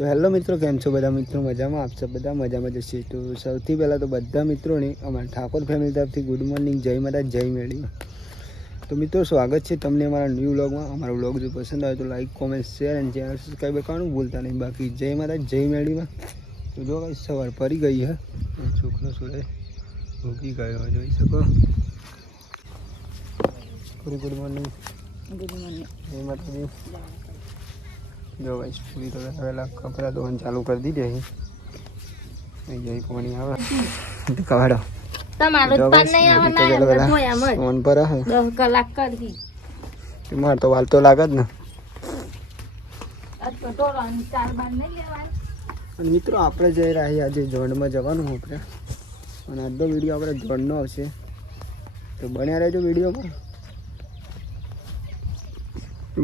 તો હેલો મિત્રો, કેમ છો બધા મિત્રો? મજામાં? આપ सब બધા મજામાં જશે. તો સૌથી પહેલાં તો બધા મિત્રોને અમારા ઠાકોર ફેમિલી તરફથી ગુડ મોર્નિંગ, જય માતા, જય મેળી. તો મિત્રો, સ્વાગત છે તમને અમારા ન્યૂ વ્લોગમાં. અમારો વ્લોગ જો પસંદ આવે તો લાઈક, કોમેન્ટ, શેર અને ચેનલ સબસ્ક્રાઈબ કરવાનું ભૂલતા નહીં. બાકી જય માતા, જય મેળીમાં. તો જો સવાર પડી ગઈ હે, છોકરો સૂર્ય ભૂકી ગયો જોઈ શકો. Good morning. Good morning. જય માતાજી. જો ભાઈ પૂરી તો પહેલાં કપડાં ધોવાનું ચાલુ કરી દીધી અહીં જઈ પાણી આવે કવાડો તમારો જ પાન નહીં આવે ના ધોયામ જ ફોન પર હે 10 કલાક કરી માર તો વાલ તો લાગે જ ને. આ તો ટોળાની ચાર બાર નહીં લેવાની. અને મિત્રો, આપણે જઈ રહ્યા છીએ આજે ઝોનમાં જવાનું આપણે, અને આજનો વિડીયો આપણે ઝોનનો આવશે, તો બન્યા રહેજો વિડીયોમાં.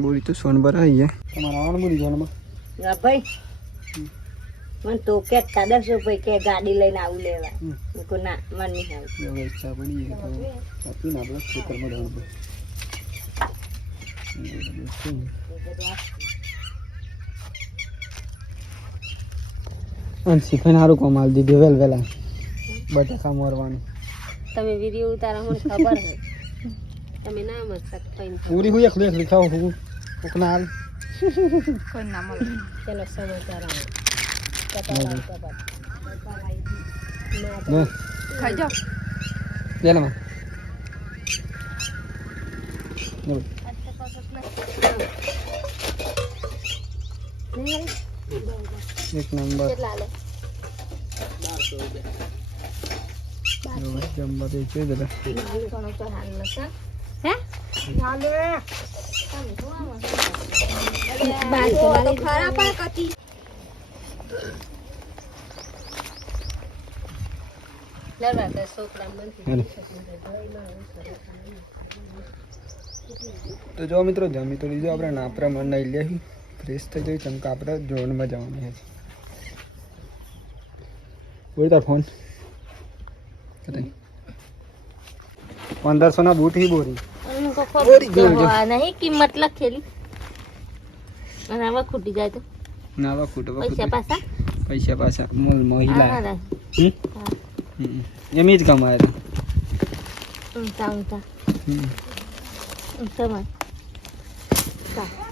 બોલી તો સોનબર આવી ગયા તમારે આવવાનું બોલી ઝોનમાં. હા ભાઈ, મને તો કેતા 10 રૂપિયા કે ગાડી લઈને આવું લેવા. કો ના મન નહીં આવે. ઈચ્છા પડી તો આપીને આપણે ખેતરમાં જવાનું પડે. અને શીખાઈને સારું કામ આવી દીધું વહેલા બટાકા મોરવાનું. તમે વિડિયો ઉતારો મને ખબર છે. તમે ના મત શકતા પૂરી હું એકલી ખાવ હું કોકના હાલ કોઈ ના મળે. ચલો સમાચાર આવે. ખાઈ જાઓ. લે લે માં એક નંબર જમવા દે છે બધા. તો જો મિત્રો, જમી તો લીધું આપણે, નાપરા મન નહીં લે ફ્રેશ થઈ જઈ ચમકા આપણે ઝોનમાં જવાનું છે. બોલ તાર ફોન 1500 ના બૂટ હી બોરી નહીં કિંમત લખેલી. અને આમાં ખૂટી જાય તો ના વા ખૂટો પૈસા પાછા મોલ મહિલા એમ જ કમાય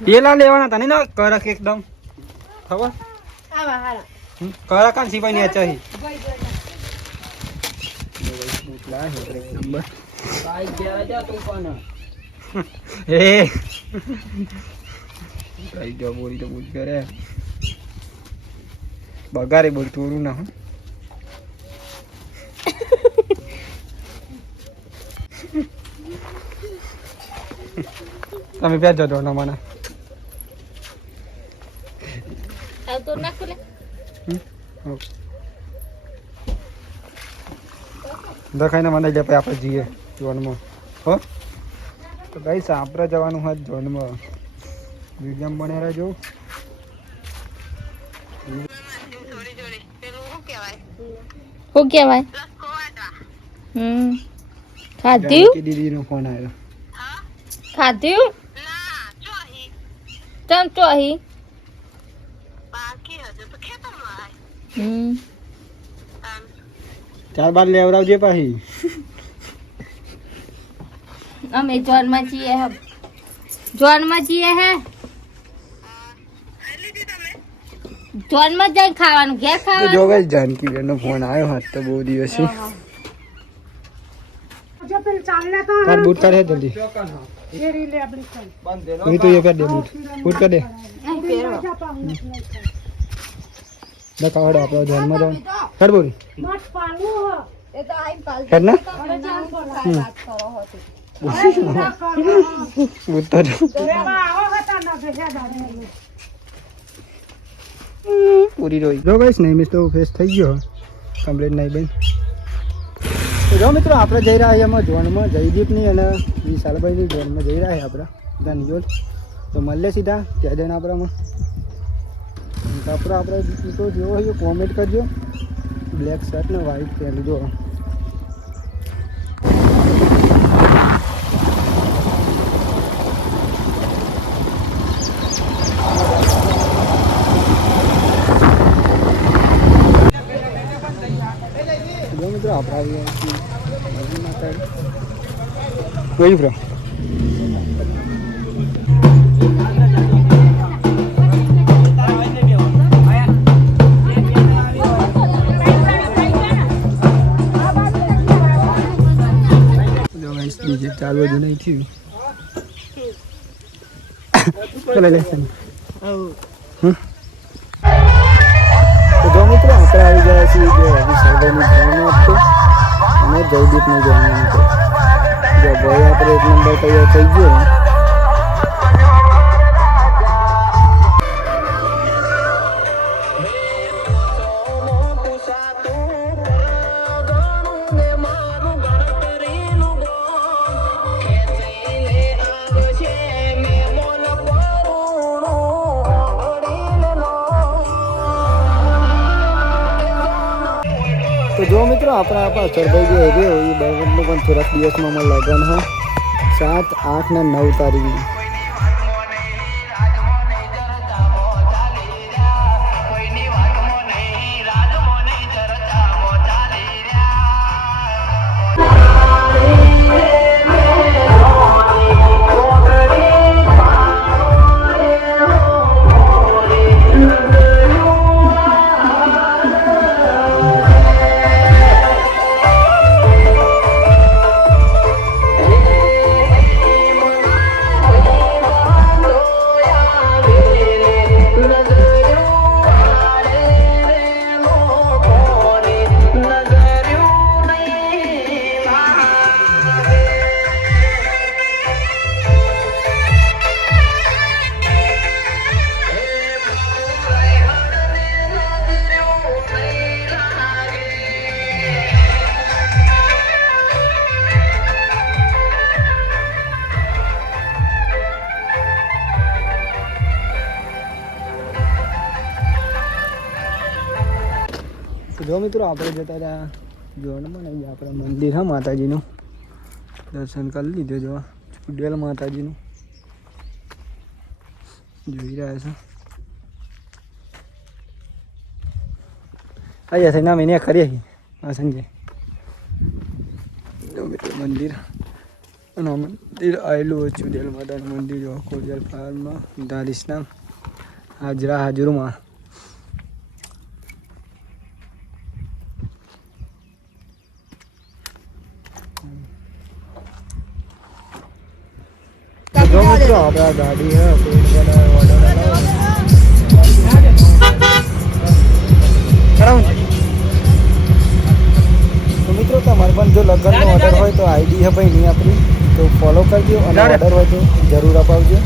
પેલા લેવાના હતા ને કરક એકદમ ખબર કરક સિપાઈ ની ચાહી બોલી તો બોલ કરે બગારે બોલ તોરું ના હું તમે પ્યાજ જતો ના મને દખાઈને મને લે પછી આપણે જઈએ ઝોનમાં. હો તો ગાઈસ, આપણે જવાનું હોય ઝોનમાં. વિડીયો બને રહેજો. શું કહેવાય? ખાધ્યું? દીદીનો ફોન આવ્યો. ખાધ્યું? તમ ચોહી ત્યારબાદ લેવડાવજે પાછી. અમે જોનમાં જઈએ હે. જોનમાં જઈએ હે. જોનમાં જઈને ખાવાનું, ઘેર ખાવાનું. જો ગાઈસ, જાનકી બેન નો ફોન આવ્યો હાથ તો બહુ દિવસથી. તાર બૂટ કાઢે જલ્દી. હું તો એ કર દે બૂટ કર દે. દકાવડે આપણે ધ્યાનમાં જાવ કર બોલ કર ના ઉત્તર પૂરી રોઈ. જો ગાઈસ, નહીં મિસ તો ફેસ થઈ ગયો કમ્પ્લીટ નહીં બેન. તો જો મિત્રો, આપણે જઈ રહ્યા છીએ એમાં ઝોનમાં જયદીપની અને વિશાલભાઈની ઝોનમાં જઈ રહ્યા છીએ આપણે બધા નિયોલ. તો મળીએ સીધા ત્યાં જઈને આપણામાં કપડા આપણે તો જેવો હોય કોમેન્ટ કરજો. બ્લેક શર્ટ ને વ્હાઈટ પેન્ટ જો. આપણે આવી ગયા છીએ નવી માતા કોઈ બ્રો ડીજે ચાલુ જ નહીં થયું ચલે લેસન તો મિત્રો આપણે આવી ગયા છીએ જે વિશાલભાઈની જવાનું હતું અને જયદીપનું જવાનું હતું જો ભાઈ આપણે 1 નંબર તૈયાર થઈ ગયો તો જો મિત્રો આપણા પાછળભાઈ જે રહ્યો એ બરાબરનું પણ થોડાક દિવસમાં અમારે લગ્ન હોય 7, 8 ને 9 તારીખની જો મિત્રો આપણે જતા હતા જોનમાં નહીં આપણા મંદિર હા માતાજીનું દર્શન કરી લીધું જો ચુડેલ માતાજીનું જોઈ રહ્યા છો અહીંયા થઈને અમે એને કરીએ હા સંજય જો મિત્રો મંદિર અને મંદિર આવેલું હોય ચુડેલ માતાનું મંદિર જો કોડિયાલ ફાર્મમાં દારિસના હાજરા હાજરમાં जो मित्रों अपना गाड़ी है तो मित्रों તમારે પણ જો લગ્નનો ઓર્ડર હોય તો આઈડી है भाई नहीं अपनी तो फॉलो कर दियो અને ઓર્ડર હોય તો જરૂર અપાવજો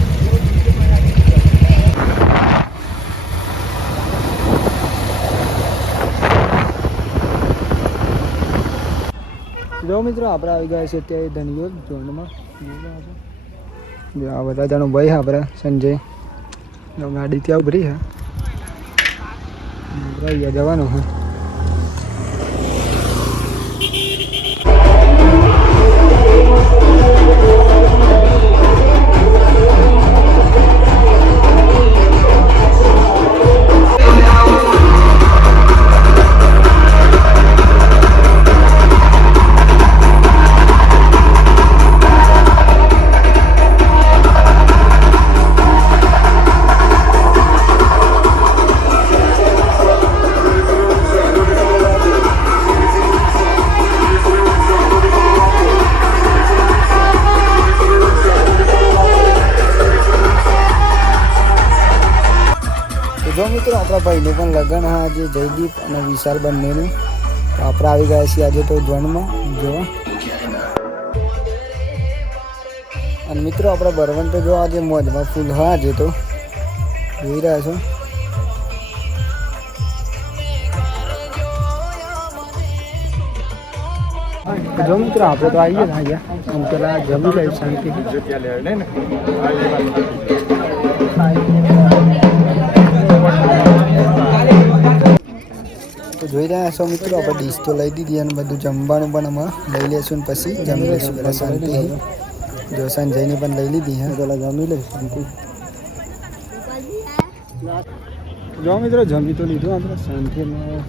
જો મિત્રો આપણે આવી ગયા છે અત્યારે ધનિયોલ ઝોનમાં જો આ બધા જણો ભાઈ આપણે સંજય ગાડી ત્યાં ઉભરી છે અહીંયા જવાનું હા જો મિત્રો આપણા ભાઈનું પણ લગ્ન હા આજે જયદીપ અને વિશાલ બંનેનું તો આપણે આવી ગયા છીએ આજે તો જોનમાં જો અને મિત્રો આપણા બરવન તો જો આજે મોજમાં ફૂલ હા આજે તો જોઈ રહ્યા છો જો મિત્રો આપણે તો આવીએ ને અહીંયા આમ પેલા જમી લઈ શાંતિથી તો જોઈ રહ્યા છો મિત્રો આપણે ડીશ તો લઈ દીધી અને બધું જમવાનું પણ અમે લઈ લઈશું ને પછી જમી લઈશું પેલા શાંતિથી જો સંજયની પણ લઈ લીધી હે પેલા જમી લઈશું શાંતિ જો મિત્રો જમી તો લીધું આપણે શાંતિમાં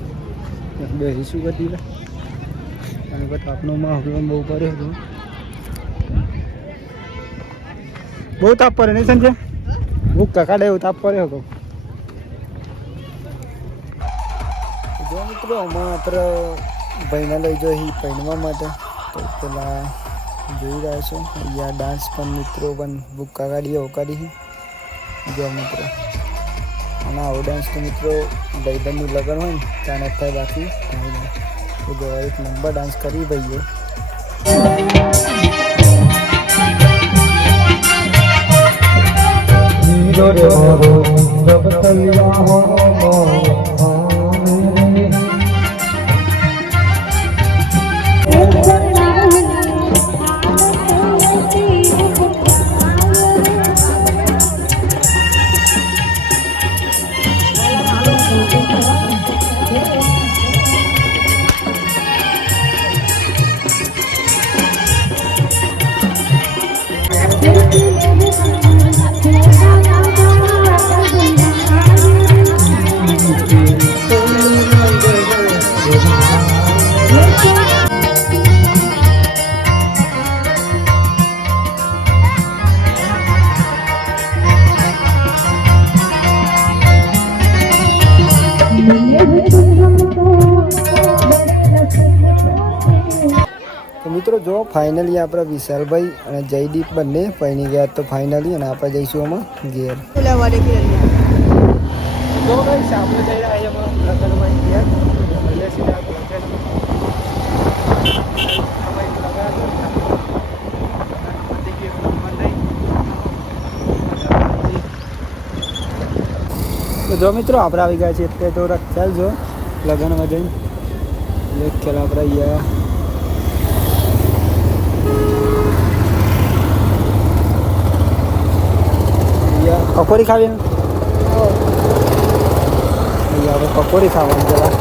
બેસીશું બધી અને પછી તાપનો માહોલ બહુ પડ્યો હતો. બહુ તાપ પડે નહીં સંજય? બહુ કકાડે એવું તાપ પડ્યો હતો. જો મિત્રો આમાં આપણે ભાઈને લઈ જઈ પહેરવા માટે તો પેલા જોઈ રહ્યા છો અહીંયા ડાન્સ પણ મિત્રો પણ બુક કાઢીએ કાઢી જો મિત્રો અને આવો ડાન્સ તો મિત્રો ભાઈબંધનું લગ્ન હોય ને ત્યાં નથી થાય બાકી તો જો એક નંબર ડાન્સ કરી ભાઈએ. તો મિત્રો જો ફાઇનલી આપણા વિશાલભાઈ અને જયદીપ બંને પૈણી ગયા તો ફાઇનલી અને આપણે જઈશું આમાં ઘેર. જો આપણે જઈ રહ્યા જો મિત્રો આપણે આવી ગયા છીએ એટલે તો ખ્યાલ જો લગ્નમાં જઈને ખ્યાલ આપણે અહીંયા પકોડી ખાવી અહીંયા આપણે પકોડી ખાવાની પેલા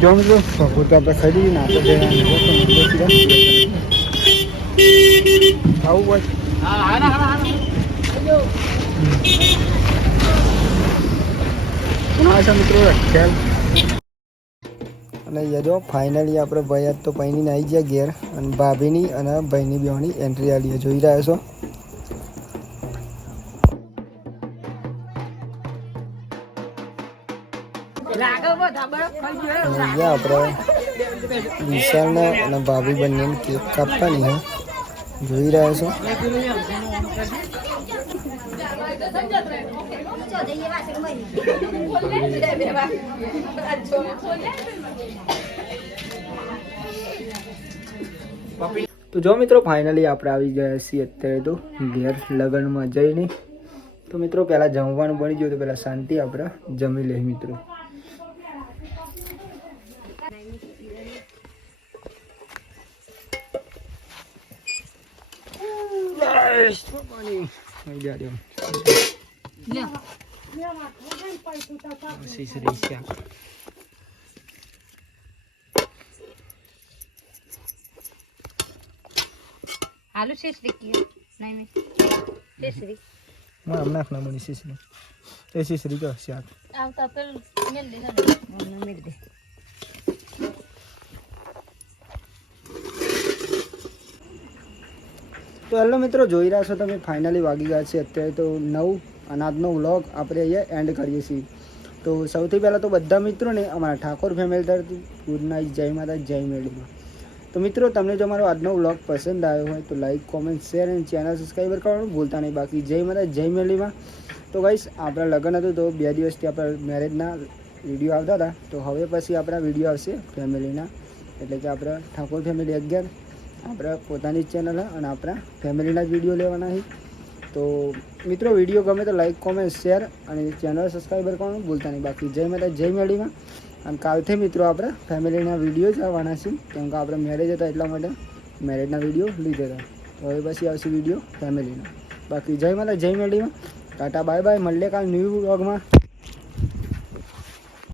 જો મિત્રો પકોડી તો આપણે ખાઈ દઈએ ને આપણે ખાવું હોય મિત્રો ખ્યાલ. અને અહીંયા જો ફાઇનલી આપણે ભાઈ આજ તો ભાઈની આવી ગયા ઘેર અને ભાભીની અને ભાઈની બેની એન્ટ્રી આલી જોઈ રહ્યા છો. અહીંયા આપણે વિશાલને અને ભાભી બંનેને કેક કાપવાની છે જોઈ રહ્યા છો. તો જો મિત્રો ફાઇનલી આપણે આવી ગયા છીએ અત્યારે તો ઘેર લગ્નમાં જઈને. તો મિત્રો પહેલાં જમવાનું બની ગયું તો પહેલાં શાંતિ આપણે જમી લઈએ મિત્રો. આલુ શેષરી કે નહીં શેષરી માં નાખ ના બની શેષરી એ શેષરી કે શાક આવતા પેલું મેલ દે મેલ દે. તો હેલો મિત્રો જોઈ રહ્યા છો તમે ફાઇનલી વાગી ગયા છે અત્યારે તો 9 અને આજનો વ્લોગ આપણે અહીંયા એન્ડ કરીએ છીએ. તો સૌથી પહેલાં તો બધા મિત્રોને અમારા ઠાકોર ફેમિલી તરફથી ગુડ નાઇટ, જય માતા, જય મેળીમાં. તો મિત્રો તમને જો અમારો આજનો વ્લોગ પસંદ આવ્યો હોય તો લાઈક, કોમેન્ટ, શેર અને ચેનલ સબસ્ક્રાઈબર કરવાનું ભૂલતા નહીં. બાકી જય માતા, જય મેળીમાં. તો ગાઈસ આપણા લગ્ન હતું તો 2 દિવસથી આપણા મેરેજના વિડીયો આવતા હતા. તો હવે પછી આપણા વિડીયો આવશે ફેમિલીના, એટલે કે આપણા ઠાકોર ફેમિલી 11 આપણા પોતાની ચેનલ અને આપણા ફેમિલીના જ વિડીયો લેવાના છે. તો મિત્રો વિડીયો ગમે તો લાઈક, કોમેન્ટ, શેર અને ચેનલ સબસ્ક્રાઈબર કરવાનું ભૂલતા નહીં. બાકી જય માતા, જય મેળીમાં. અને કાલથી મિત્રો આપણે ફેમિલીના વિડીયો જ આવવાના છે, કેમ કે આપણે મેરેજ હતા એટલા માટે મેરેજના વિડીયો લીધા હતા. તો હવે પછી આવશે વિડીયો ફેમિલીના. બાકી જય માતા, જય મેળીમાં. ટાટા બાય બાય, મળીએ કાલ ન્યૂ વ્લોગમાં.